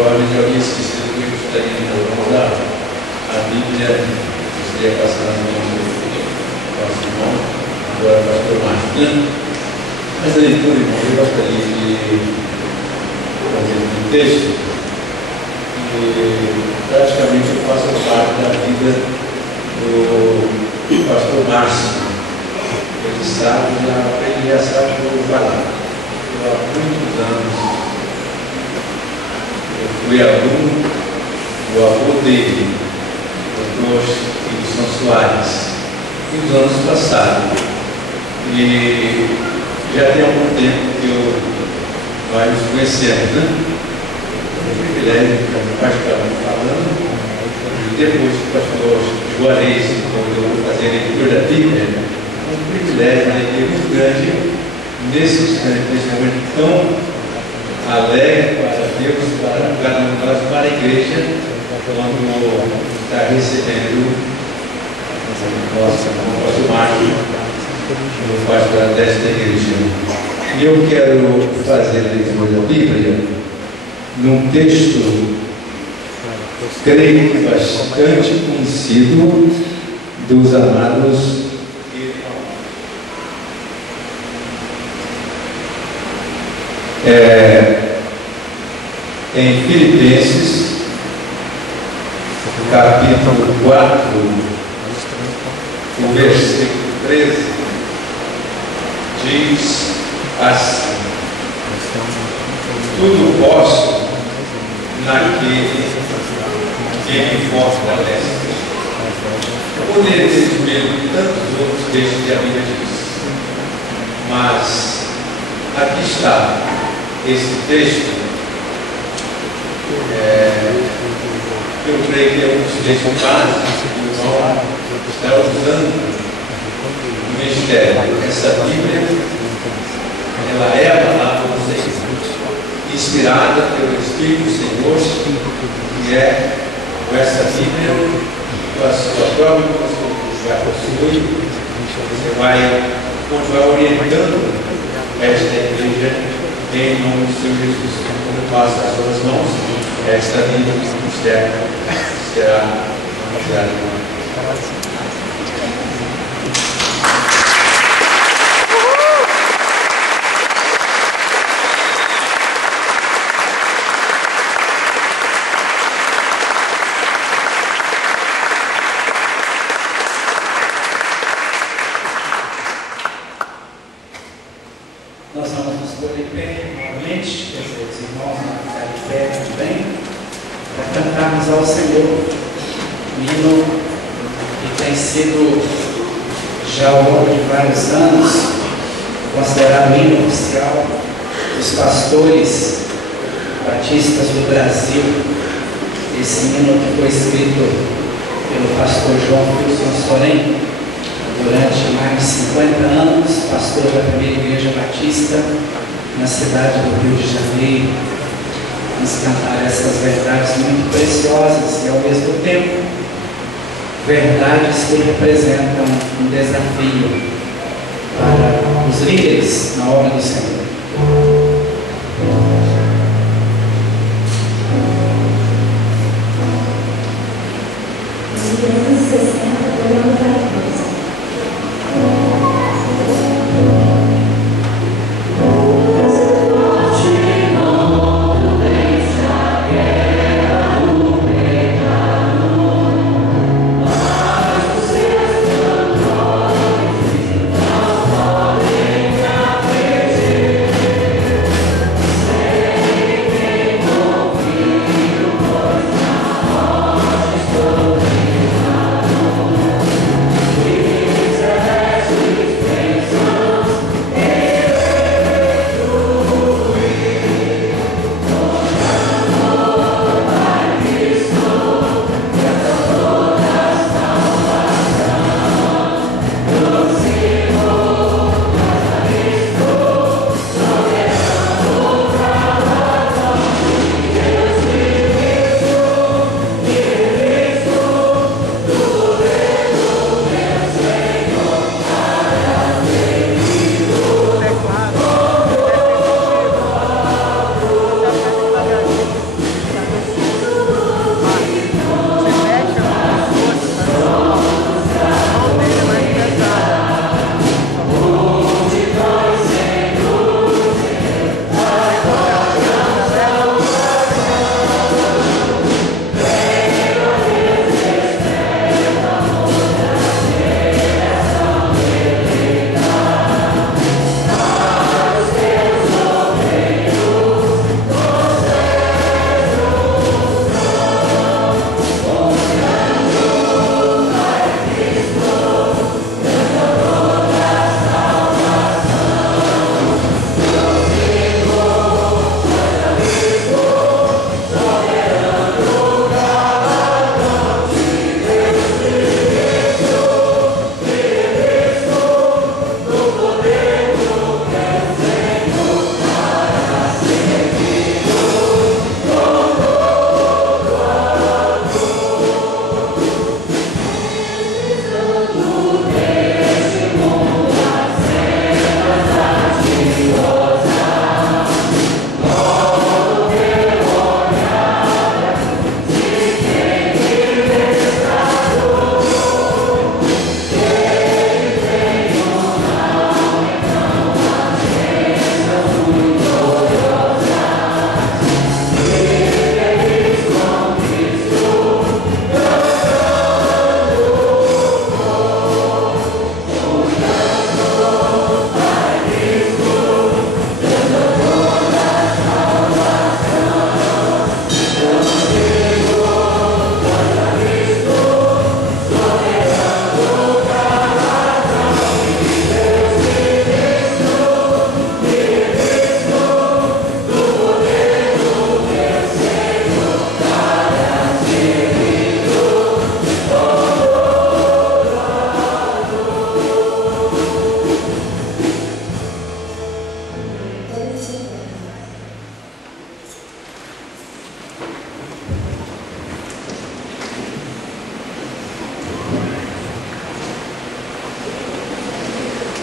jovens, eu havia esquecido que eu gostaria de usar a Bíblia que estaria passando no nosso irmão, agora pastor Martin. Mas a leitura, irmão, eu gostaria de fazer um texto que praticamente eu faço parte da vida do pastor Márcio. Ele sabe, ele já sabe que eu vou falar. Eu, há muitos anos, eu fui aluno do avô dele, doutor Wilson Soares, nos anos passados. E já tem algum tempo que nós nos conhecemos, né? É um privilégio, particularmente falando. E depois que o pastor Juarez, quando eu vou fazer a leitura da Bíblia, um privilégio, uma alegria muito grande nesse momento tão alegre para Deus, para cada um de nós, para a igreja, quando está recebendo o nosso Marcos, o pastor desta igreja. E eu quero fazer a leitura da Bíblia num texto, creio que bastante conhecido dos amados em Filipenses, capítulo 4, o versículo 13, diz assim: tudo posso naquele que me fortalece. Eu poderia ter escolhido tantos outros textos que a Bíblia diz, mas aqui está esse texto. Eu creio que é um dos textos básicos que o irmão está usando no ministério. Essa Bíblia, ela é a palavra do Senhor, inspirada pelo Espírito do Senhor, que é essa Bíblia, com a sua própria você já possui, você vai continuar orientando esta igreja em nome do Senhor Jesus. Quando passa as suas mãos, esta Bíblia será anunciada. Nós vamos nos pôr de pé novamente, os irmãos vão ficar de pé também, para cantarmos ao Senhor um hino que tem sido, já ao longo de vários anos, considerado o hino oficial dos pastores batistas do Brasil. Esse hino que foi escrito pelo pastor João Wilson Soares, durante mais de 50 anos, pastor da primeira igreja batista na cidade do Rio de Janeiro, nos cantar essas verdades muito preciosas e ao mesmo tempo verdades que representam um desafio para os líderes na obra do Senhor.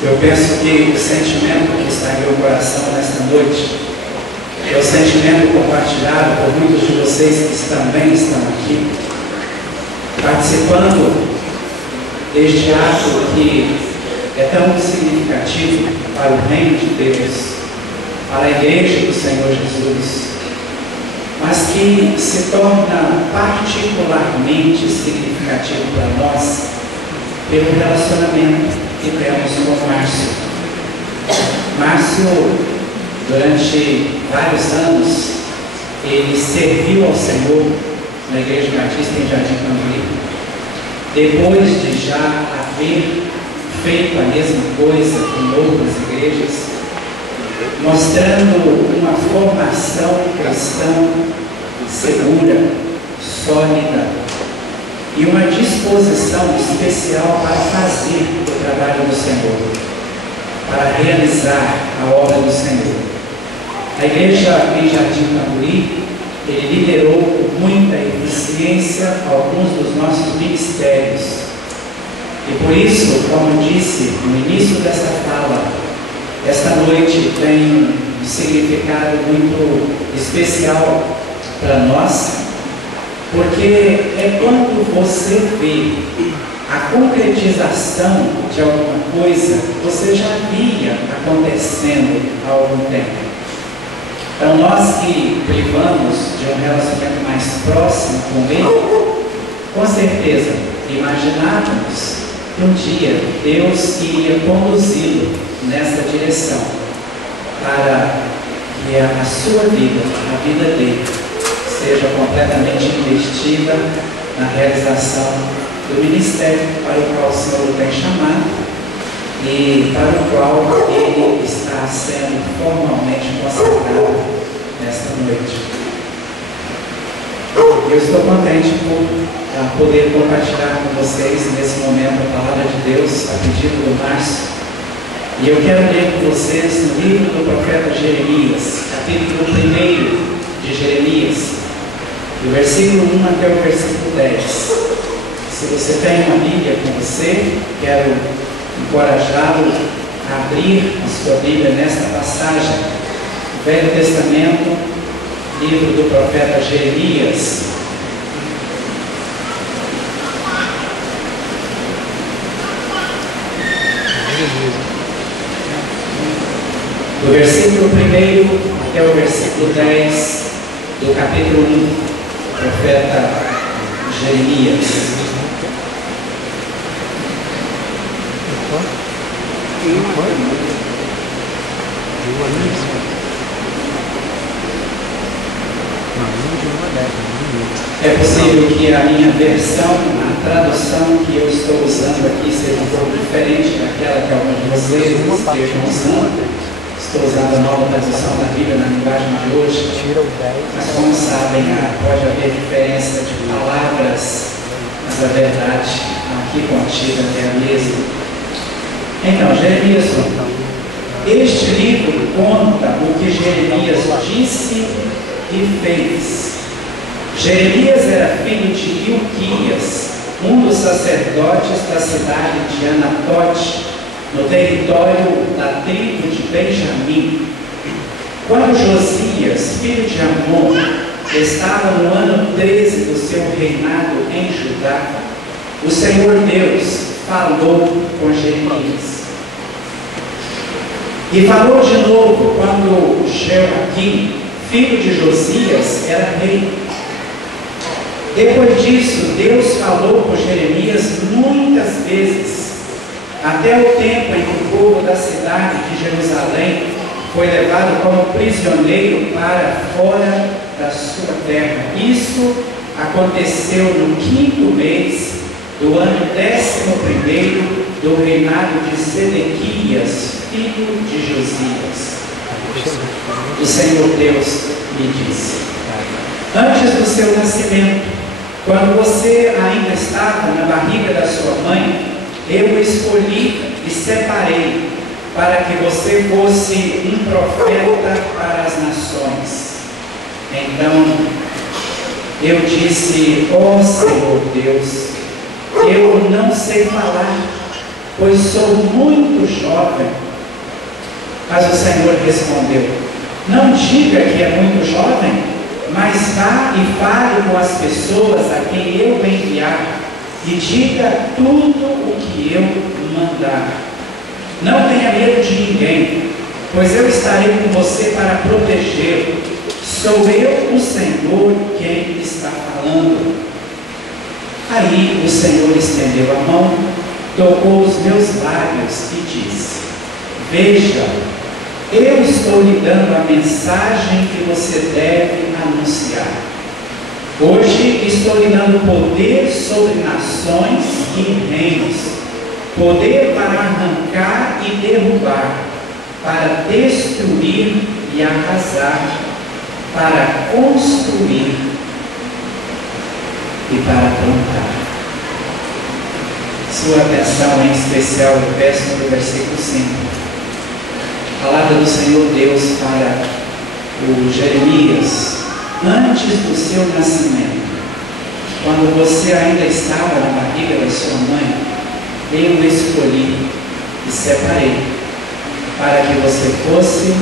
Eu penso que o sentimento que está em meu coração nesta noite é o sentimento compartilhado por muitos de vocês que também estão aqui, participando deste ato que é tão significativo para o reino de Deus, para a igreja do Senhor Jesus, mas que se torna particularmente significativo para nós pelo relacionamento que temos com Márcio. Márcio, durante vários anos, ele serviu ao Senhor na Igreja Batista em Jardim Camburi. Depois de já haver feito a mesma coisa em outras igrejas, mostrando uma formação cristã segura, sólida e uma disposição especial para fazer o trabalho do Senhor, para realizar a obra do Senhor. A igreja em Jardim Camburi, ele liderou com muita eficiência alguns dos nossos ministérios. E por isso, como disse no início dessa fala, esta noite tem um significado muito especial para nós, porque é quando você vê a concretização de alguma coisa, você já via acontecendo há algum tempo. Então nós que privamos de um relacionamento mais próximo com Ele, com certeza imaginávamos que um dia Deus iria conduzi-lo nessa direção, para que a sua vida, a vida dele, seja completamente investida na realização do ministério para o qual o Senhor o tem chamado e para o qual ele está sendo formalmente consagrado nesta noite. Eu estou contente por poder compartilhar com vocês nesse momento a palavra de Deus a pedido do Márcio. E eu quero ler com vocês no livro do profeta Jeremias, capítulo 1 de Jeremias, do versículo 1 até o versículo 10. Se você tem uma Bíblia com você, quero encorajá-lo a abrir a sua Bíblia nesta passagem, Velho Testamento, livro do profeta Jeremias. Do versículo 1 até o versículo 10 do capítulo 1, do profeta Jeremias. É possível que a minha versão, a tradução que eu estou usando aqui seja um pouco diferente daquela que alguns de vocês estejam usando. Estou usando a nova tradução da Bíblia na linguagem de hoje. Mas como sabem, pode haver diferença de palavras, mas a verdade aqui contida é a mesma. Então, Jeremias 1. Este livro conta o que Jeremias disse e fez. Jeremias era filho de Ilquias, um dos sacerdotes da cidade de Anatote, no território da tribo de Benjamim. Quando Josias, filho de Amon, estava no ano 13 do seu reinado em Judá, o Senhor Deus falou com Jeremias. E falou de novo quando Jeoaquim, filho de Josias, era rei. Depois disso, Deus falou com Jeremias muitas vezes, até o tempo em que o povo da cidade de Jerusalém foi levado como prisioneiro para fora da sua terra. Isso aconteceu no 5º mês do ano 11º do reinado de Sedequias, filho de Josias. O Senhor Deus me disse: antes do seu nascimento, quando você ainda estava na barriga da sua mãe, eu o escolhi e separei para que você fosse um profeta para as nações. Então eu disse: ó Senhor Deus, eu não sei falar, pois sou muito jovem. Mas o Senhor respondeu: não diga que é muito jovem, mas vá e fale com as pessoas a quem eu enviar, e diga tudo o que eu mandar. Não tenha medo de ninguém, pois eu estarei com você para protegê-lo. Sou eu, o Senhor, quem está falando. Aí o Senhor estendeu a mão, tocou os meus lábios e disse: veja, eu estou lhe dando a mensagem que você deve anunciar. Hoje estou lhe dando poder sobre nações e reinos, poder para arrancar e derrubar, para destruir e arrasar, para construir e para plantar. Sua atenção em especial eu peço no versículo 5. Palavra do Senhor Deus para o Jeremias, antes do seu nascimento, quando você ainda estava na barriga da sua mãe, eu o escolhi e separei para que você fosse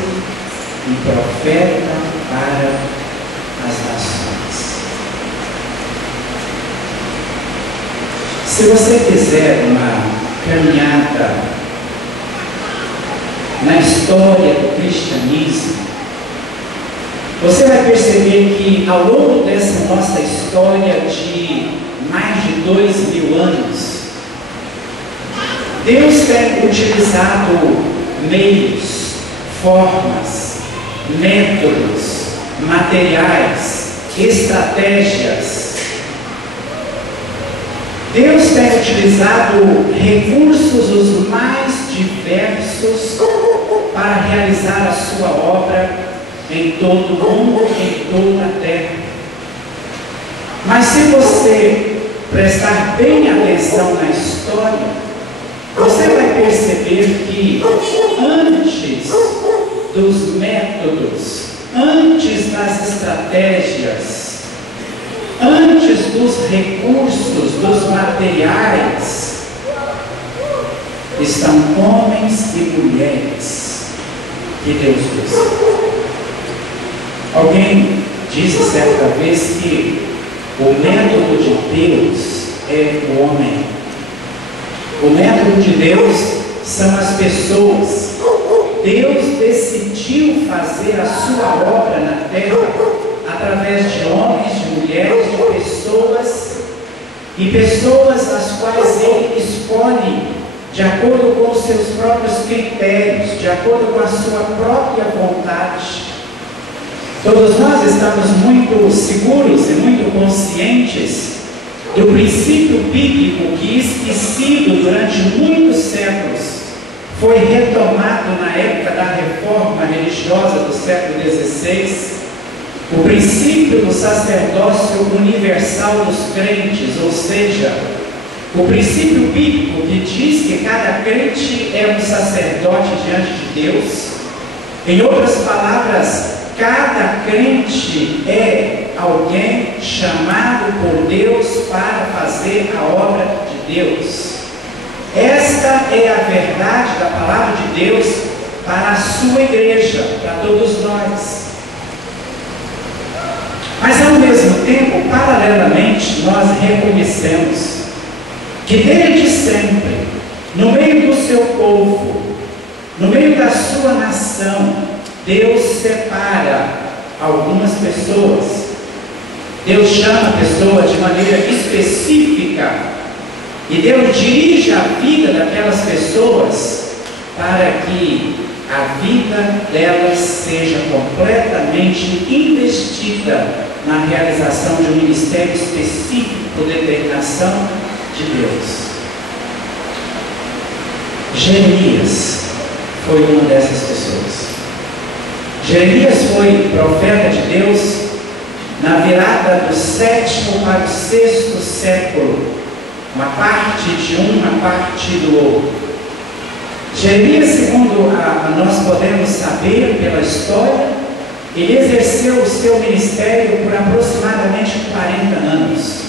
um profeta para as nações. Se você fizer uma caminhada na história do cristianismo, você vai perceber que ao longo dessa nossa história de mais de 2000 anos, Deus tem utilizado meios, formas, métodos, materiais, estratégias. Deus tem utilizado recursos os mais diversos para realizar a sua obra em todo o mundo, em toda a terra. Mas se você prestar bem atenção na história, você vai perceber que antes dos métodos, antes das estratégias, antes dos recursos, dos materiais, estão homens e mulheres que Deus usa. Alguém disse certa vez que o método de Deus é o homem. O método de Deus são as pessoas. Deus decidiu fazer a sua obra na terra através de homens, de mulheres, de pessoas, e pessoas as quais Ele escolhe de acordo com os seus próprios critérios, de acordo com a sua própria vontade. Todos nós estamos muito seguros e muito conscientes do princípio bíblico que, esquecido durante muitos séculos, foi retomado na época da reforma religiosa do século XVI, o princípio do sacerdócio universal dos crentes, ou seja, o princípio bíblico que diz que cada crente é um sacerdote diante de Deus. Em outras palavras, cada crente é alguém chamado por Deus para fazer a obra de Deus. Esta é a verdade da palavra de Deus para a sua igreja, para todos nós. Mas ao mesmo tempo, paralelamente, nós reconhecemos que desde sempre, no meio do seu povo, no meio da sua nação, Deus separa algumas pessoas. Deus chama a pessoa de maneira específica e Deus dirige a vida daquelas pessoas para que a vida delas seja completamente investida na realização de um ministério específico por determinação de Deus. Jeremias foi uma dessas pessoas. Jeremias foi profeta de Deus na virada do 7º para o 6º século, uma parte de um, uma parte do outro. Jeremias, segundo nós podemos saber pela história, ele exerceu o seu ministério por aproximadamente 40 anos.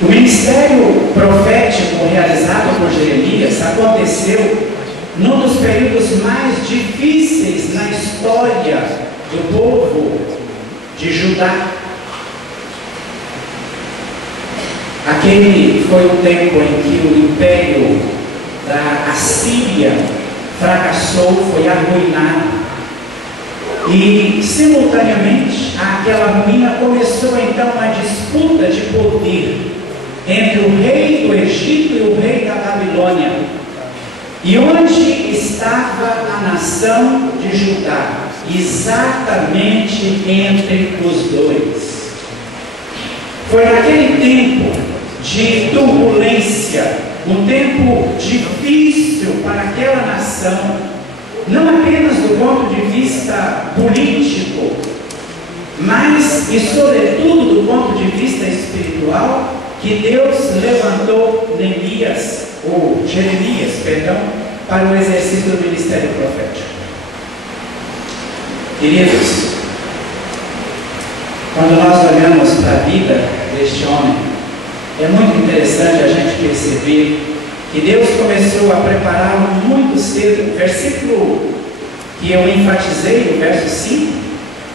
O ministério profético profético realizado por Jeremias aconteceu num dos períodos mais difíceis na história do povo de Judá. Aquele foi o tempo em que o império da Assíria fracassou, foi arruinado. E, simultaneamente, aquela ruína começou então uma disputa de poder entre o rei do Egito e o rei da Babilônia. E onde estava a nação de Judá? Exatamente entre os dois. Foi naquele tempo de turbulência, um tempo difícil para aquela nação, não apenas do ponto de vista político, mas e sobretudo do ponto de vista espiritual, que Deus levantou Jeremias, para o exercício do ministério profético. Queridos, quando nós olhamos para a vida deste homem, é muito interessante a gente perceber que Deus começou a prepará-lo muito cedo. O versículo que eu enfatizei, o verso 5,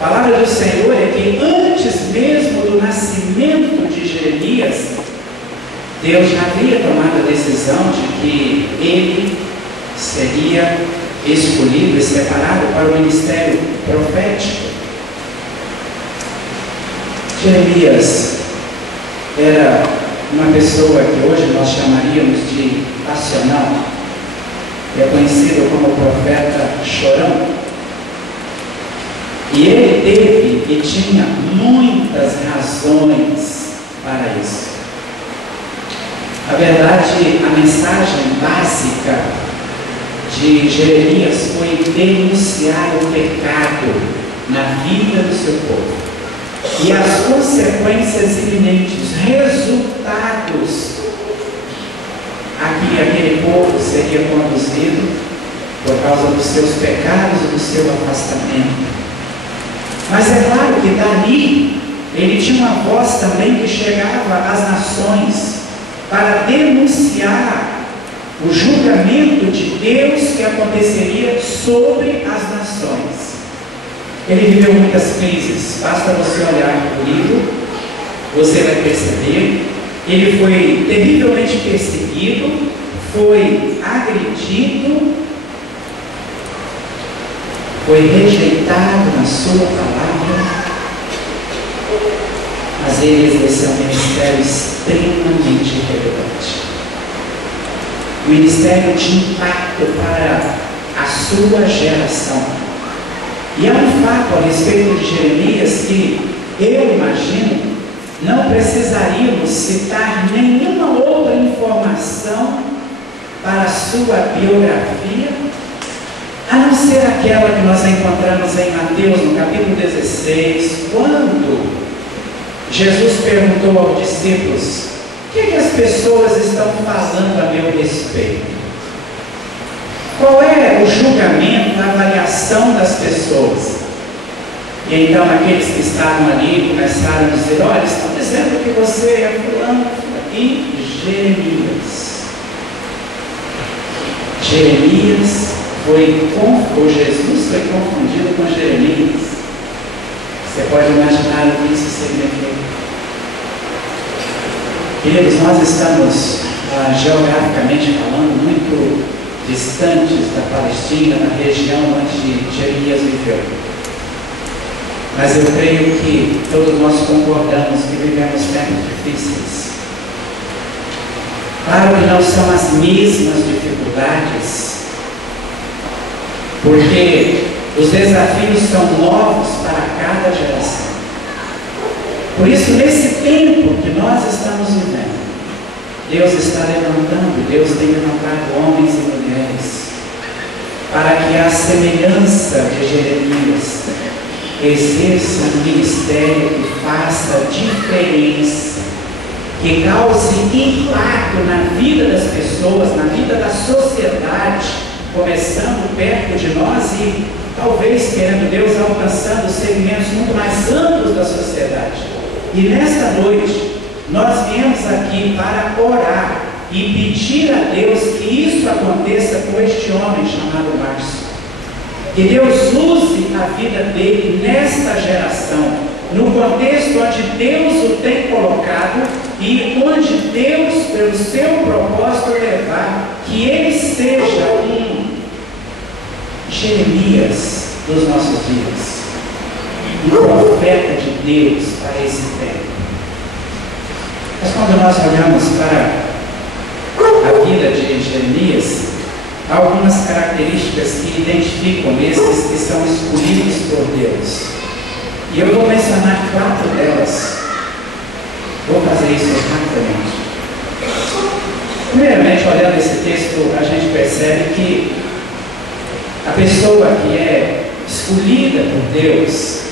a palavra do Senhor é que antes mesmo do nascimento de Jeremias, Deus já havia tomado a decisão de que ele seria escolhido e separado para o ministério profético. Jeremias era uma pessoa que hoje nós chamaríamos de passional, é conhecido como profeta chorão. E ele teve e tinha muitas razões para isso. Na verdade, a mensagem básica de Jeremias foi denunciar o pecado na vida do seu povo e as consequências iminentes, os resultados a que aquele povo seria conduzido por causa dos seus pecados e do seu afastamento. Mas é claro que dali ele tinha uma voz também que chegava às nações para denunciar o julgamento de Deus que aconteceria sobre as nações. Ele viveu muitas crises, basta você olhar o livro, você vai perceber. Ele foi terrivelmente perseguido, foi agredido, foi rejeitado na sua palavra, mas ele exerceu um ministério extremamente relevante. Um ministério de impacto para a sua geração. E há um fato a respeito de Jeremias que eu imagino não precisaríamos citar nenhuma outra informação para a sua biografia, a não ser aquela que nós encontramos em Mateus, no capítulo 16, quando Jesus perguntou aos discípulos: o que as pessoas estão falando a meu respeito? Qual é o julgamento, a avaliação das pessoas? E então aqueles que estavam ali começaram a dizer: olha, estão dizendo que você é fulano e Jeremias. Jesus foi confundido com Jeremias. Você pode imaginar o que isso significa. Queridos, nós estamos geograficamente falando muito distantes da Palestina, na região onde Jeremias viveu. Mas eu creio que todos nós concordamos que vivemos tempos difíceis. Claro que não são as mesmas dificuldades, porque os desafios são novos para cada geração. Por isso, nesse tempo que nós estamos vivendo, Deus está levantando, Deus tem levantado homens e mulheres para que a semelhança de Jeremias exerça um ministério que faça diferença, que cause impacto na vida das pessoas, na vida da sociedade, começando perto de nós e talvez, querendo Deus, alcançando segmentos muito mais amplos da sociedade. E nesta noite, nós viemos aqui para orar e pedir a Deus que isso aconteça com este homem chamado Márcio. Que Deus use a vida dele nesta geração, no contexto onde Deus o tem colocado e onde Deus, pelo seu propósito, levar que ele seja um Jeremias dos nossos dias, um profeta de Deus para esse tempo. Mas quando nós olhamos para a vida de Jeremias, há algumas características que identificam esses que são escolhidos por Deus. E eu vou mencionar 4 delas. Vou fazer isso rapidamente. Primeiramente, olhando esse texto, a gente percebe que a pessoa que é escolhida por Deus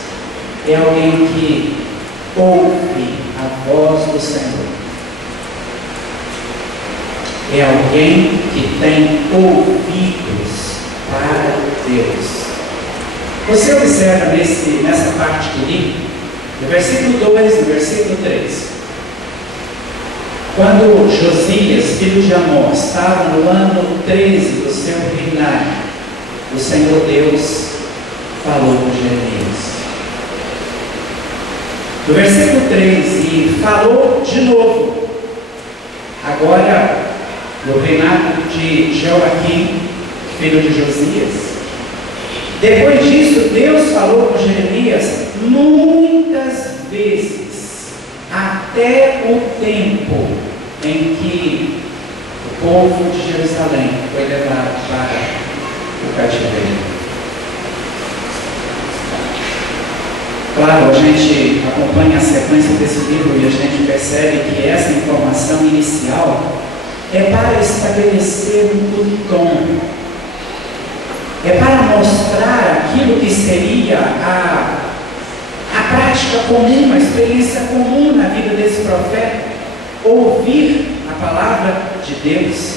é alguém que ouve a voz do Senhor. É alguém que tem ouvidos para Deus. Você observa nessa parte que li, no versículo 2 e no versículo 3. Quando Josias, filho de Amós, estava no ano 13 do seu reinado, o Senhor Deus falou com Jeremias. No versículo 3, e falou de novo, agora no reinado de Joaquim, filho de Josias. Depois disso, Deus falou com Jeremias muitas vezes, até o tempo em que o povo de Jerusalém foi levado para o cativeiro. Claro, a gente acompanha a sequência desse livro e a gente percebe que essa informação inicial é para estabelecer um tom, é para mostrar aquilo que seria a prática comum, a experiência comum na vida desse profeta, ouvir a palavra de Deus.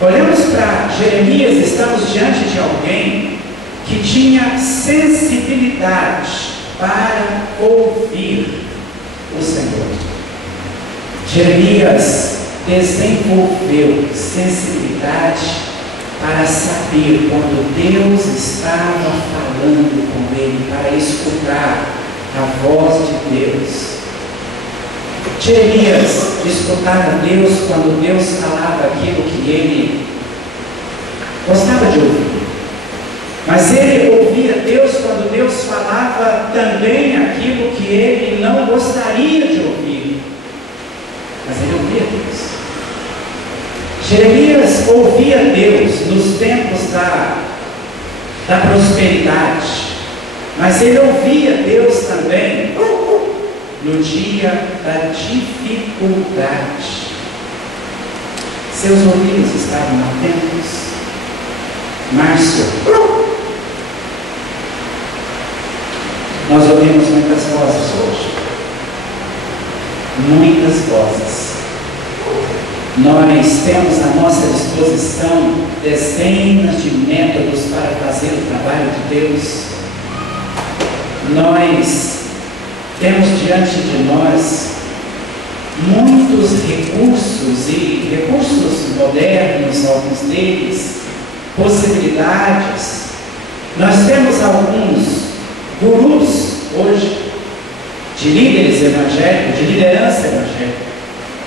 Olhamos para Jeremias, estamos diante de alguém que tinha sensibilidade para ouvir o Senhor. Jeremias desenvolveu sensibilidade para saber quando Deus estava falando com ele, para escutar a voz de Deus. Jeremias escutava Deus quando Deus falava aquilo que ele gostava de ouvir. Mas ele ouvia Deus quando Deus falava também aquilo que ele não gostaria de ouvir. Mas ele ouvia Deus. Jeremias ouvia Deus nos tempos da prosperidade, mas ele ouvia Deus também no dia da dificuldade. Seus ouvidos estavam atentos. Márcio, nós ouvimos muitas vozes hoje. Muitas vozes. Nós temos à nossa disposição dezenas de métodos para fazer o trabalho de Deus. Nós temos diante de nós muitos recursos, e recursos modernos, alguns deles, possibilidades. Nós temos alguns gurus hoje, de líderes evangélicos, de liderança evangélica.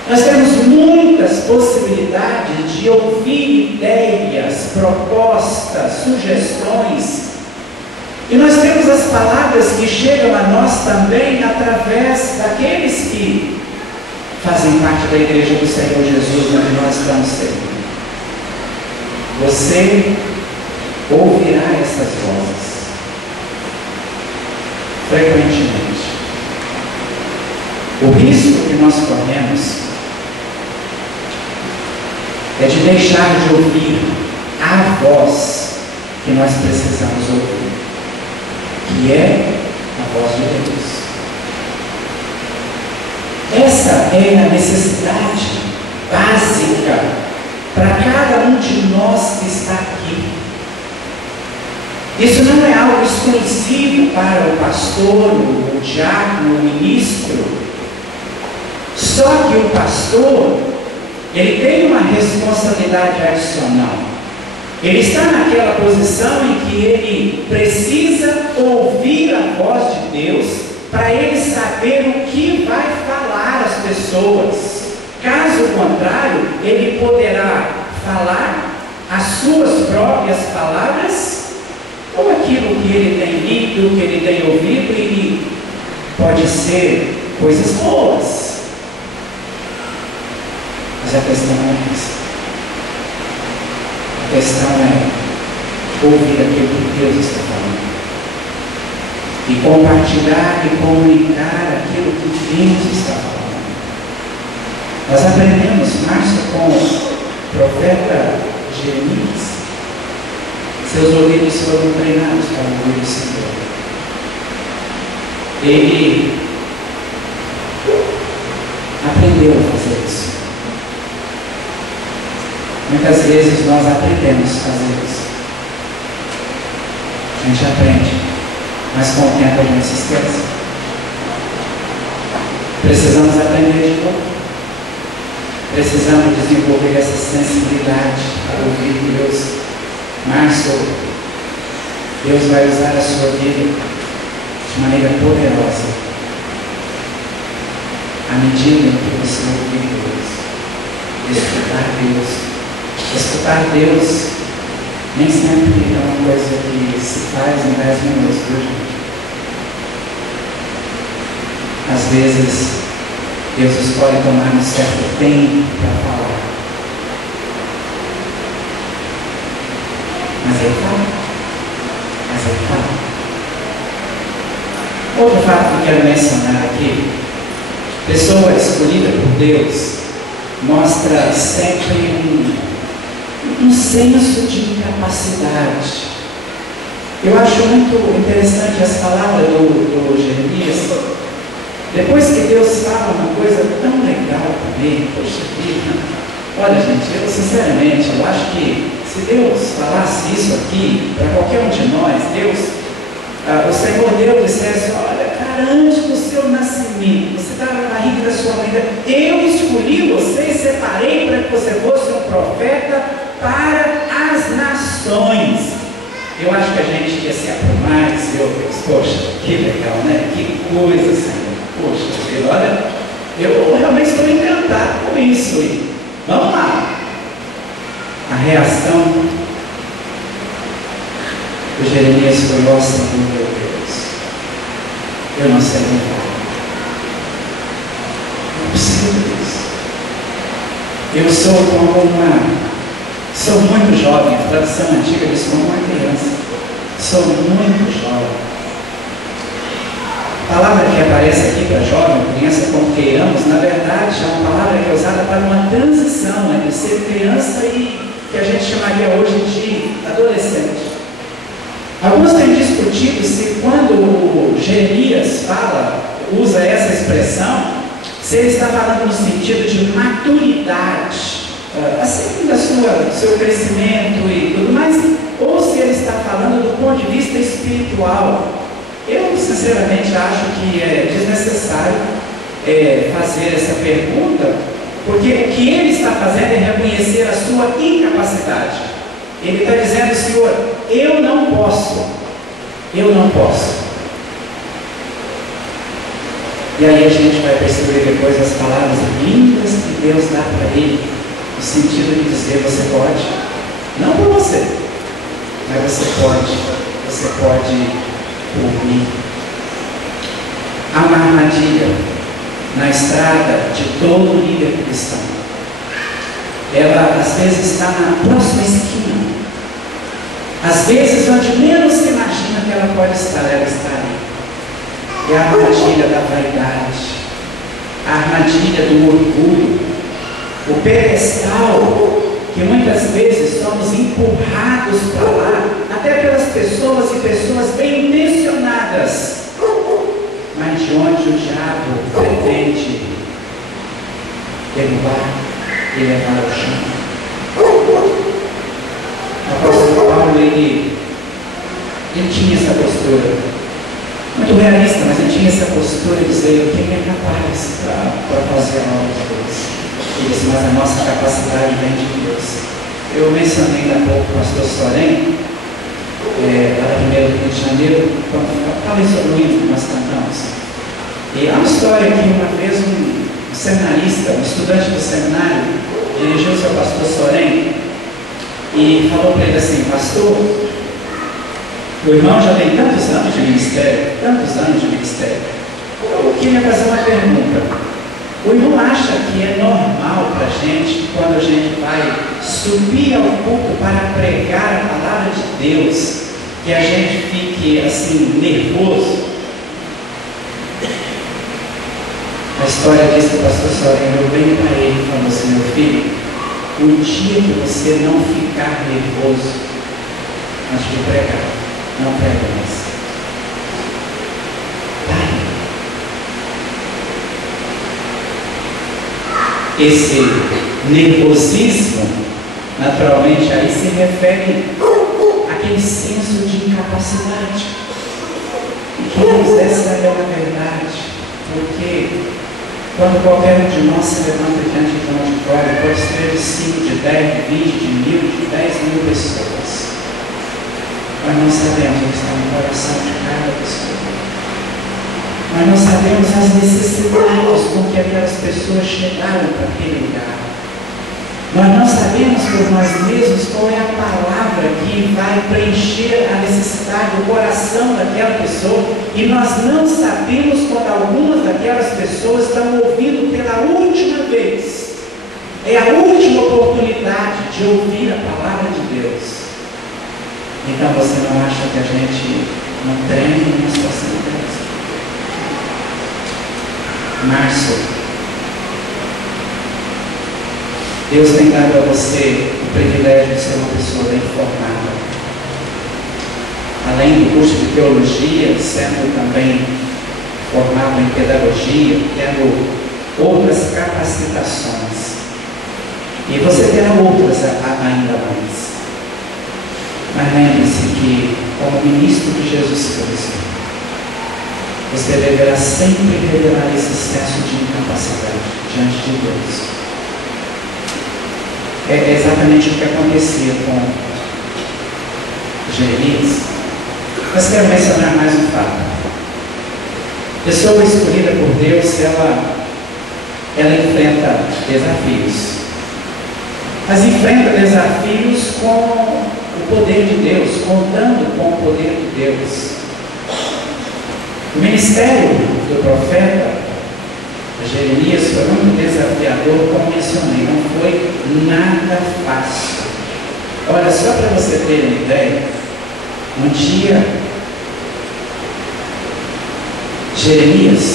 Nós temos muitas possibilidades de ouvir ideias, propostas, sugestões. E nós temos as palavras que chegam a nós também através daqueles que fazem parte da igreja do Senhor Jesus, onde nós estamos servindo. Você ouvirá essas vozes frequentemente. O risco que nós corremos é de deixar de ouvir a voz que nós precisamos ouvir, que é a voz de Deus. Essa é a necessidade básica para cada um de nós que está aqui. Isso não é algo exclusivo para o pastor, o diácono, o ministro. Só que o pastor ele tem uma responsabilidade adicional. Ele está naquela posição em que ele precisa ouvir a voz de Deus para ele saber o que vai falar às pessoas. Caso contrário, ele poderá falar as suas próprias palavras ou aquilo que ele tem lido, que ele tem ouvido, e pode ser coisas boas. Mas a questão não é essa. A questão é ouvir aquilo que Deus está falando e compartilhar e comunicar aquilo que Deus está falando. Nós aprendemos, Márcio, com o profeta Jeremias. Seus ouvidos foram treinados para ouvir o Senhor. Ele aprendeu a fazer isso. Muitas vezes nós aprendemos a fazer isso. A gente aprende, mas com o tempo a gente se esquece. Precisamos aprender de novo. Precisamos desenvolver essa sensibilidade para ouvir Deus. Márcio, Deus vai usar a sua vida de maneira poderosa à medida em que você ouvir Deus, escutar Deus nem sempre é uma coisa que se faz em 10 minutos, viu, gente? Às vezes Deus escolhe tomar um certo tempo para falar. Mas Ele fala. Outro fato que eu quero mencionar aqui: pessoa escolhida por Deus mostra sempre um senso de incapacidade. Eu acho muito interessante as palavras do Jeremias. Depois que Deus fala uma coisa tão legal também, poxa vida, olha gente, eu sinceramente, eu acho que se Deus falasse isso aqui para qualquer um de nós, o Senhor Deus dissesse: olha, cara, antes do seu nascimento, você estava na barriga da sua mãe, eu escolhi você e separei para que você fosse um profeta para as nações. Eu acho que a gente ia se aprumar e dizer: oh Deus, poxa, que legal, né? Que coisa, Senhor. Poxa, olha, eu realmente estou encantado com isso. E vamos lá. A reação do Jeremias foi: ó Senhor, meu Deus, eu não sei nem falar. Não preciso disso. Eu sou muito jovem. A tradução antiga diz como uma criança. Sou muito jovem. A palavra que aparece aqui para jovem, criança, como queiramos, na verdade é uma palavra que é usada para uma transição entre ser criança e que a gente chamaria hoje de adolescente. Alguns têm discutido se quando o Jeremias usa essa expressão, se ele está falando no sentido de maturidade, assim do seu crescimento e tudo mais, ou se ele está falando do ponto de vista espiritual. Eu sinceramente acho que é desnecessário fazer essa pergunta, porque o que ele está fazendo é reconhecer a sua incapacidade. Ele está dizendo: Senhor, eu não posso. E aí a gente vai perceber depois as palavras lindas que Deus dá para ele, no sentido de dizer: você pode, não por você, mas você pode por mim. Há uma armadilha na estrada de todo líder cristão. Ela às vezes está na próxima esquina. Às vezes, onde menos se imagina que ela pode estar, ela está ali. É a armadilha da vaidade, a armadilha do orgulho, o pedestal que muitas vezes somos empurrados para lá, até pelas pessoas e pessoas bem intencionadas, mas de onde o diabo pretende derrubar e levar ao chão. O apóstolo Paulo, ele tinha essa postura, muito realista, mas ele tinha essa postura de dizer: quem é capaz para fazer a obra de Deus? filhos, mas a nossa capacidade vem de Deus. Eu mencionei há pouco o pastor Sorém, lá da primeira do Rio de Janeiro, quando falei sobre o hino que nós cantamos. E há uma história que uma vez um seminarista, um estudante do seminário, dirigiu-se ao pastor Sorém e falou para ele assim: pastor, o irmão já tem tantos anos de ministério, eu queria fazer uma pergunta. O irmão acha que é normal para a gente, quando a gente vai subir ao púlpito para pregar a palavra de Deus, que a gente fique assim, nervoso? A história diz que o pastor Sorém olhou bem para ele e falou assim: meu filho, o dia que você não ficar nervoso antes de pregar, não prega mais. Esse nervosismo, naturalmente, aí se refere àquele senso de incapacidade. Queridos, essa é uma verdade, porque quando qualquer um de nós se levanta diante de um auditório, pode ser de 5, de 10, de 20, de 1000, de 10.000 pessoas, mas não sabemos o que está no coração de cada pessoa. Mas nós sabemos as necessidades com que aquelas pessoas chegaram para aquele lugar. Nós não sabemos por nós mesmos qual é a palavra que vai preencher a necessidade do coração daquela pessoa. E nós não sabemos quando algumas daquelas pessoas estão ouvindo pela última vez. É a última oportunidade de ouvir a palavra de Deus. Então você não acha que a gente não treme numa situação dessa? Março, Deus tem dado a você o privilégio de ser uma pessoa bem formada. Além do curso de teologia, sendo também formado em pedagogia, tendo outras capacitações. E você terá outras ainda mais. Mas lembre-se que, como ministro de Jesus Cristo, você deverá sempre revelar esse senso de incapacidade diante de Deus. É exatamente o que acontecia com Jeremias. Mas quero mencionar mais um fato. A pessoa escolhida por Deus, ela enfrenta desafios. Mas enfrenta desafios com o poder de Deus, contando com o poder de Deus. O ministério do profeta Jeremias foi muito desafiador, como mencionei, não foi nada fácil. Olha, só para você ter uma ideia, um dia Jeremias,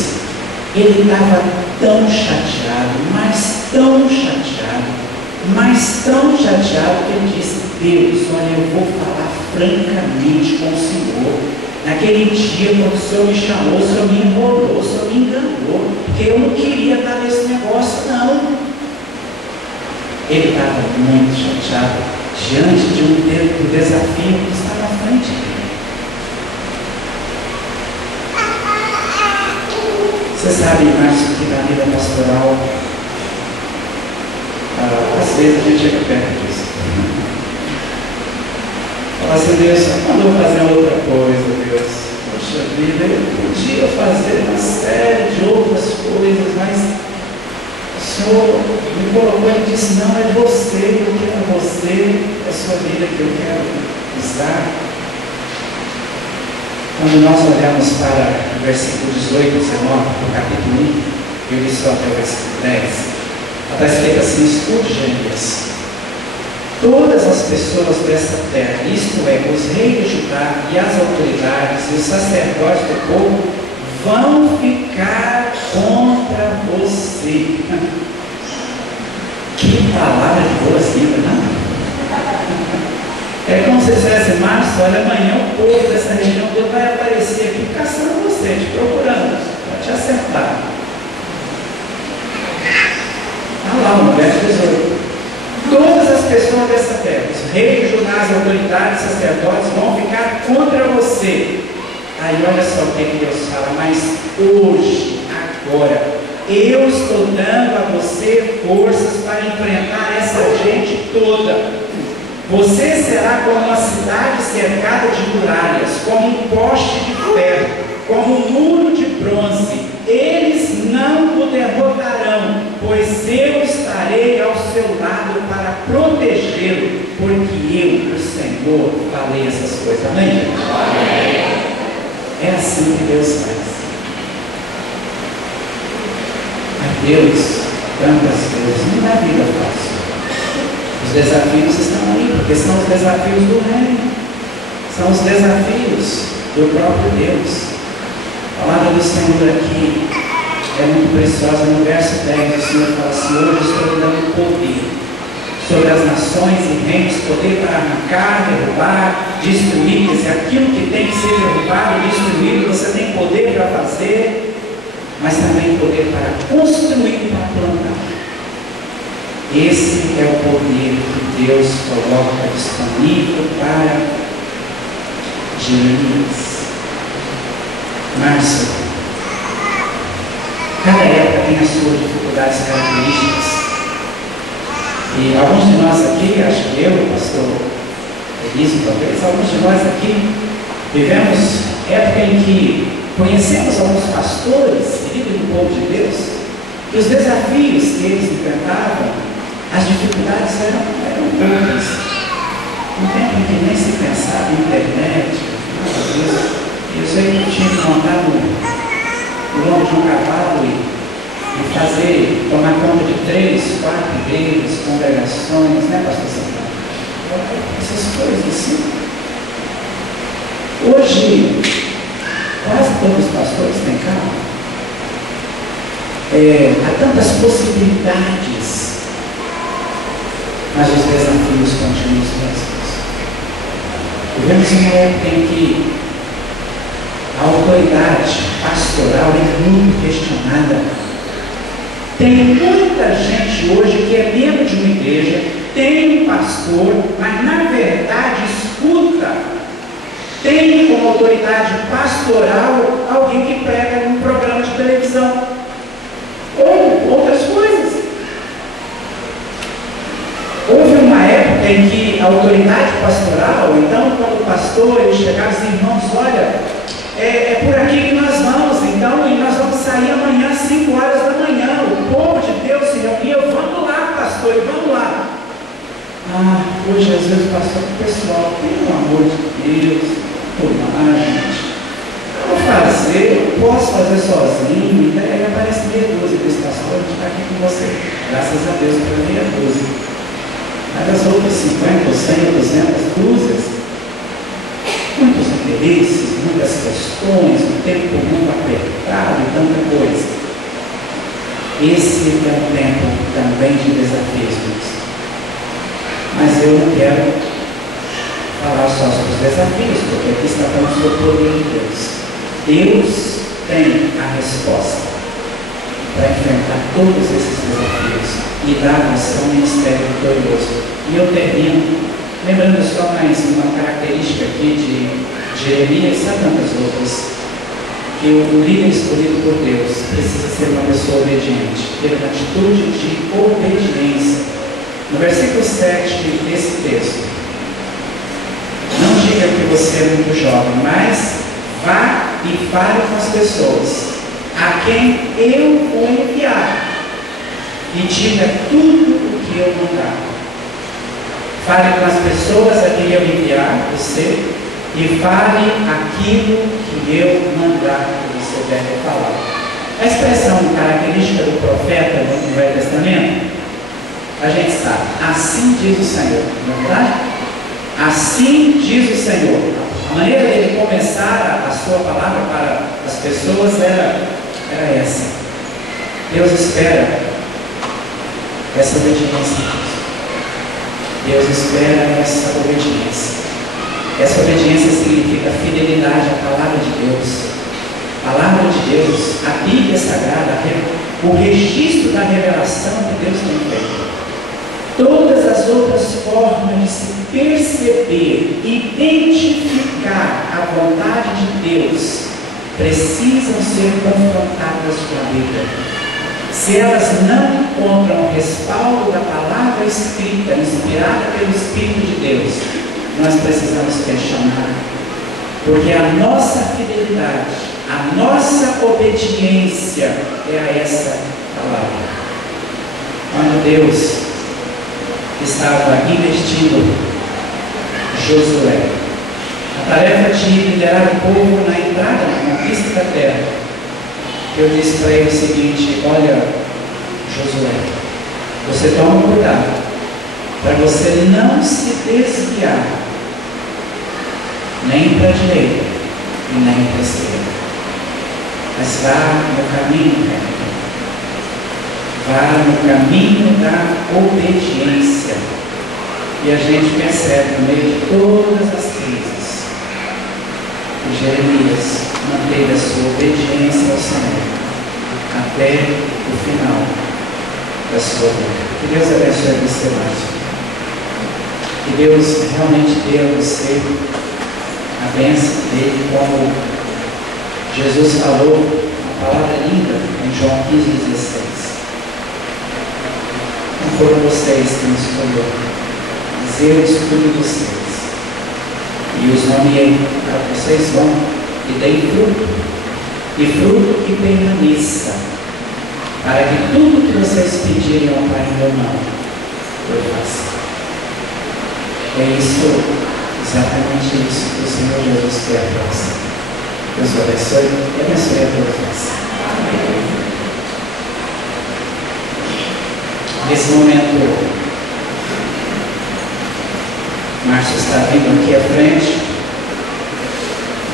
ele estava tão chateado, mas tão chateado, que ele disse: Deus, olha, eu vou falar francamente com o Senhor. Naquele dia, quando o Senhor me chamou, o Senhor me enrolou, o Senhor me enganou, porque eu não queria estar nesse negócio, não. Ele estava muito chateado diante de um desafio que estava à frente dele. Você sabe, Márcio, que na vida pastoral, às vezes a gente chega perto disso. Fala assim: Deus, só mandou fazer outra coisa, Deus. Poxa vida, eu podia fazer uma série de outras coisas, mas o Senhor me colocou e disse: não, é você, eu quero você, é a sua vida que eu quero usar. Quando nós olhamos para o versículo 18, 19, do capítulo 1, eu li só até o versículo 10, está escrito assim: escute, Jeremias. Todas as pessoas dessa terra, isto é, os reis de Judá e as autoridades e os sacerdotes do povo, vão ficar contra você. Que palavra de boa-vinda, não? É como se dissesse: Márcio, olha, amanhã o povo dessa região todo vai aparecer aqui caçando você, te procurando, para te acertar. Olha lá, no verso 18. Todas as pessoas dessa terra, os reis, Judá, as autoridades, sacerdotes, vão ficar contra você. Aí olha só o que Deus fala: mas hoje, agora, eu estou dando a você forças para enfrentar essa gente toda. Você será como uma cidade cercada de muralhas, como um poste de ferro, como um muro de bronze. Eles não o derrotarão, pois eu estarei ao seu lado para protegê-lo, porque eu, o Senhor, falei essas coisas. Amém, gente? Amém. É assim que Deus faz. A Deus, tantas vezes, não é vida fácil. Os desafios estão aí, porque são os desafios do reino, são os desafios do próprio Deus. A palavra do Senhor aqui é muito preciosa. No verso 10, o Senhor fala assim: hoje estou dando poder sobre as nações e reinos, poder para arrancar, derrubar, destruir. Quer dizer, aquilo que tem que ser derrubado, destruído, você tem poder para fazer, mas também poder para construir, para plantar. Esse é o poder que Deus coloca disponível para Jeremias. Márcio, cada época tem as suas dificuldades características. E alguns de nós aqui, acho que eu, o pastor Elísio, talvez, alguns de nós aqui vivemos época em que conhecemos alguns pastores, queridos do povo de Deus, que os desafios que eles enfrentavam, as dificuldades eram grandes. Um tempo em que nem se pensava em internet, nada disso. Eu sei que eu tinha que montar no lombo de um cavalo e fazer, tomar conta de 3, 4 igrejas, congregações, né, pastor Santana? Essas coisas assim. Hoje, quase todos os pastores têm carro. Há tantas possibilidades, mas os desafios continuam os mesmos. Vivemos uma época em que a autoridade pastoral é muito questionada. Tem muita gente hoje que é membro de uma igreja, tem um pastor, mas na verdade escuta, tem como autoridade pastoral alguém que prega num programa de televisão ou outras coisas. Houve uma época em que a autoridade pastoral, então quando o pastor ele chegava e dizia: irmãos, olha, é por aqui que nós vamos, então, e nós vamos sair amanhã às 5 horas da manhã. O povo de Deus se reunia: vamos lá, pastor, e vamos lá. Hoje às vezes o pastor, pessoal, pelo amor de Deus, gente, eu vou fazer, eu posso fazer sozinho. Aí aparece meia dúzia desse pastor: a gente está aqui com você, graças a Deus pela meia dúzia. Mas as outras 50, 100, 200 dúzias, muitos interesses, muitas questões, um tempo muito apertado e tanta coisa. Esse é um tempo também de desafios, mas eu não quero falar só sobre os desafios, porque aqui está falando sobre o poder de Deus. Deus tem a resposta para enfrentar todos esses desafios e dar ao seu ministério vitorioso. E eu termino lembrando só mais uma característica aqui de Jeremias e tantas outras, que o líder escolhido por Deus precisa ser uma pessoa obediente, ter uma atitude de obediência. No versículo 7 desse texto: não diga que você é muito jovem, mas vá e fale com as pessoas a quem eu vou enviar, e diga tudo o que eu mandar. Fale com as pessoas a quem eu enviar, você, e fale aquilo que eu mandar que você deve falar. A expressão característica do profeta no Velho Testamento, a gente sabe: assim diz o Senhor, não é verdade? Assim diz o Senhor. A maneira dele começar a sua palavra para as pessoas era essa. Deus espera essa obediência. Deus espera essa obediência. Essa obediência significa fidelidade à palavra de Deus. A palavra de Deus, a Bíblia Sagrada, o registro da revelação que Deus tem feito. Todas as outras formas de se perceber, identificar a vontade de Deus, precisam ser confrontadas com a Bíblia. se elas não encontram o respaldo da palavra escrita, inspirada pelo Espírito de Deus, nós precisamos questionar, porque a nossa fidelidade, a nossa obediência é a essa palavra. Quando Deus estava investindo Josué, a tarefa de liderar o povo na entrada, na conquista da terra, eu disse para ele o seguinte: olha, Josué, você toma cuidado para você não se desviar nem para a direita e nem para a esquerda, mas vá no caminho, vá no caminho da obediência. E a gente percebe no meio de todas as crises que Jeremias manteve a sua obediência ao Senhor até o final da sua vida. Que Deus abençoe você mais. Que Deus realmente dê a você a bênção dele, como Jesus falou, uma palavra linda em João 15,16. Não foram vocês que me escolheram, mas eu escolhi vocês e os nomeei para que vocês vão e deem fruto, e fruto que permaneça, para que tudo que vocês pedirem ao Pai em meu nome, eu faça. É isso, exatamente isso que o Senhor Jesus quer para você. Deus o abençoe e abençoe a todos nós. Nesse momento, Márcio está vindo aqui à frente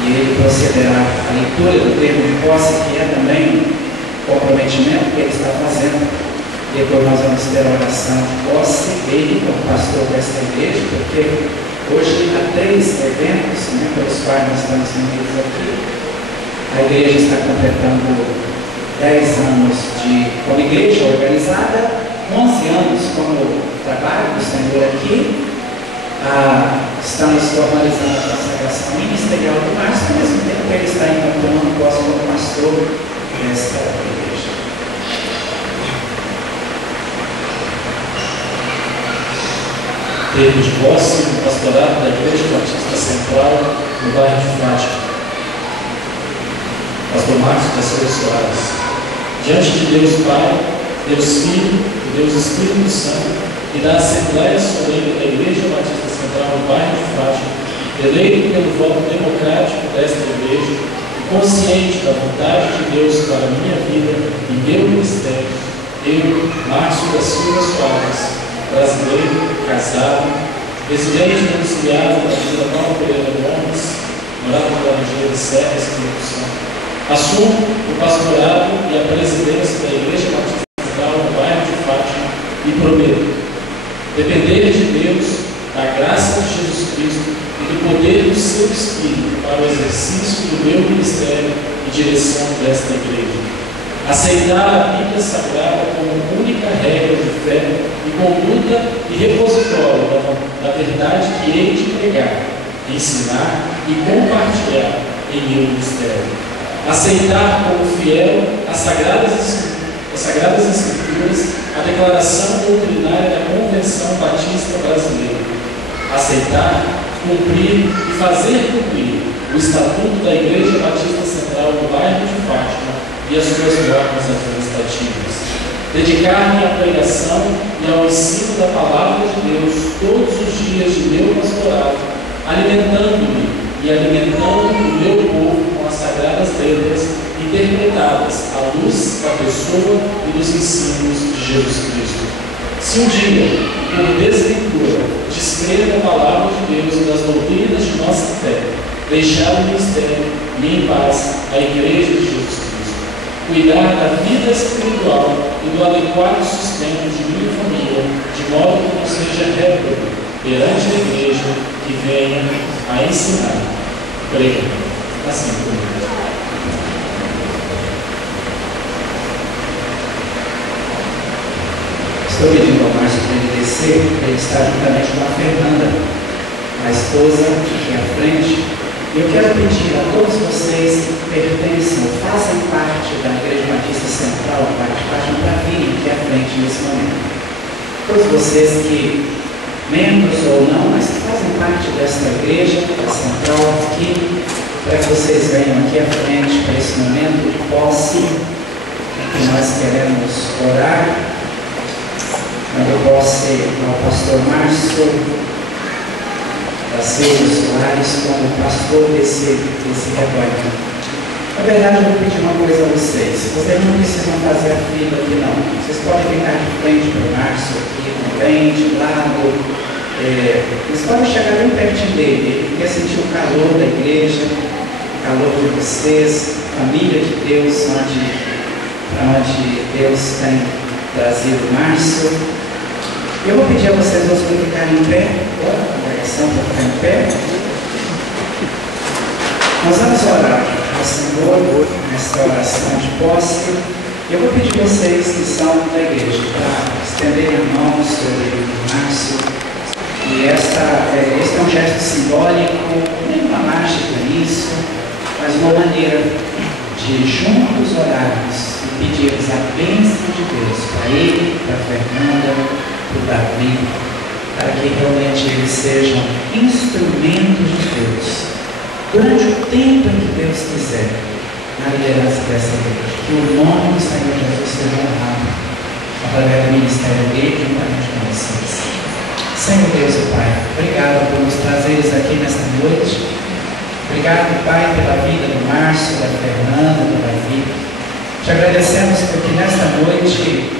e ele procederá à leitura do termo de posse, que é também comprometimento que ele está fazendo. Depois nós vamos ter a oração de posse dele como pastor desta igreja, porque hoje há 3 eventos, pelos quais nós estamos reunidos aqui. A igreja está completando 10 anos como igreja organizada, 11 anos como trabalho do Senhor aqui. Estamos formalizando a consagração ministerial do Márcio, ao mesmo tempo que ele está encontrando o posto como pastor desta igreja. Termo de posse no pastorado da Igreja Batista Central, no bairro de Fátima. Pastor Márcio da Silva Soares. Diante de Deus Pai, Deus Filho e Deus Espírito Santo, e da Assembleia Solene da Igreja Batista Central no bairro de Fátima, eleito pelo voto democrático desta igreja e consciente da vontade de Deus para a minha vida e meu ministério, eu, Márcio da Silva Soares, brasileiro, casado, residente domiciliado da Vila Nova Pereira Gomes, morado na Laranjeira Serra, Espírito Santo, assumo o pastorado e a presidência da Igreja Batista Central no bairro de Fátima e prometo depender de Deus, da graça de Jesus Cristo e do poder do seu Espírito para o exercício do meu ministério e direção desta igreja. Aceitar a Bíblia Sagrada como única regra de fé e conduta e repositório da verdade que hei de pregar, ensinar e compartilhar em meu ministério. Aceitar como fiel as Sagradas Escrituras, a declaração doutrinária da Convenção Batista Brasileira. Aceitar, cumprir e fazer cumprir o Estatuto da Igreja Batista Central no bairro de Fátima e as suas normas administrativas. Dedicar-me à pregação e ao ensino da Palavra de Deus todos os dias de meu pastorado, alimentando-me e alimentando o meu povo com as sagradas letras interpretadas à luz da pessoa e dos ensinos de Jesus Cristo. Se um dia, por desventura, descrever a palavra de Deus e das doutrinas de nossa fé, deixar o ministério e em paz a Igreja de Jesus Cristo, cuidar da vida espiritual e do adequado sustento de minha família, de modo que não seja réprobo perante a Igreja que venha a ensinar, pregar, assim como Estou pedindo ao Márcio para ele descer, ele está juntamente com a Fernanda, a esposa, aqui à frente, Eu quero pedir a todos vocês que pertencem, fazem parte da Igreja Batista Central, participam para vir aqui à frente nesse momento. Todos vocês que, membros ou não, mas que fazem parte desta igreja central aqui, para que vocês venham aqui à frente para esse momento de posse, em que nós queremos orar. Dando posse ao pastor Márcio da Silva Soares como pastor desse rebanho. Na verdade, eu vou pedir uma coisa a vocês. Vocês não precisam fazer a fila aqui, não. Vocês podem ficar de frente para o Márcio aqui, também, de lado. Vocês podem chegar bem pertinho dele. Ele quer sentir o calor da igreja, o calor de vocês, família de Deus, onde Deus tem trazido o Márcio. Eu vou pedir a vocês para ficarem em pé. Agora, a congregação para ficar em pé. Nós vamos orar ao Senhor nessa oração de posse. Eu vou pedir a vocês que são da igreja para estenderem a mão sobre o Márcio. E este é um gesto simbólico, nem uma mágica nisso, mas uma maneira de juntos orarmos e pedirmos a bênção de Deus para ele, para a Fernanda, para o Davi, para que realmente eles sejam instrumentos de Deus durante o tempo em que Deus quiser na liderança dessa igreja. Que o nome do Senhor Jesus seja honrado através do ministério dele juntamente com vocês. Senhor Deus e Pai, obrigado por nos trazeres aqui nesta noite. Obrigado, Pai, pela vida do Márcio, da Fernanda, do Davi. Te agradecemos porque nesta noite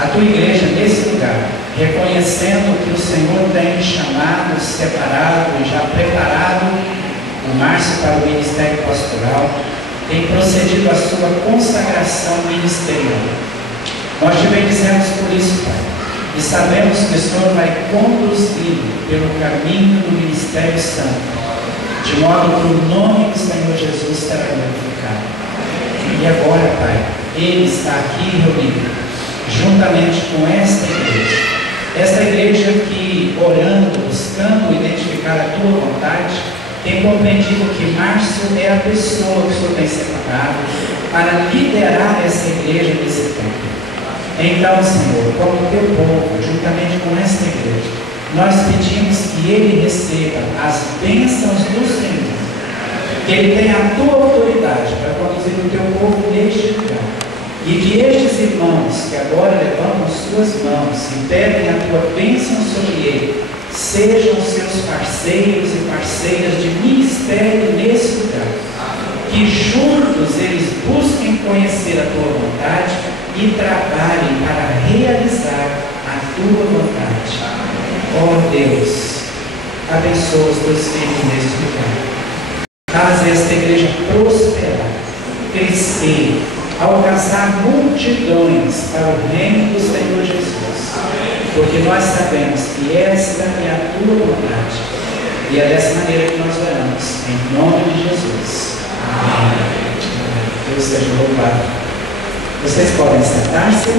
a tua igreja nesse lugar, reconhecendo que o Senhor tem chamado, separado e já preparado o Márcio para o ministério pastoral, tem procedido a sua consagração ministerial. Nós te bendizemos por isso, Pai, e sabemos que o Senhor vai conduzi-lo pelo caminho do ministério santo, de modo que o nome do Senhor Jesus será glorificado. E agora, Pai, ele está aqui reunido, juntamente com esta igreja que, orando, buscando identificar a tua vontade, tem compreendido que Márcio é a pessoa que o Senhor tem separado para liderar essa igreja nesse tempo. Então, Senhor, como teu povo, juntamente com esta igreja, nós pedimos que ele receba as bênçãos do Senhor, que ele tenha a tua autoridade para conduzir o teu povo neste lugar. E que estes irmãos que agora levantam suas mãos e pedem a tua bênção sobre ele, sejam seus parceiros e parceiras de ministério nesse lugar. Que juntos eles busquem conhecer a tua vontade e trabalhem para realizar a tua vontade. Ó Deus, abençoa os teus filhos nesse lugar. Faz esta igreja prosperar, crescer, alcançar multidões para o reino do Senhor Jesus. Porque nós sabemos que esta é a tua vontade. E é dessa maneira que nós oramos, em nome de Jesus. Amém. Deus seja louvado. Vocês podem sentar-se.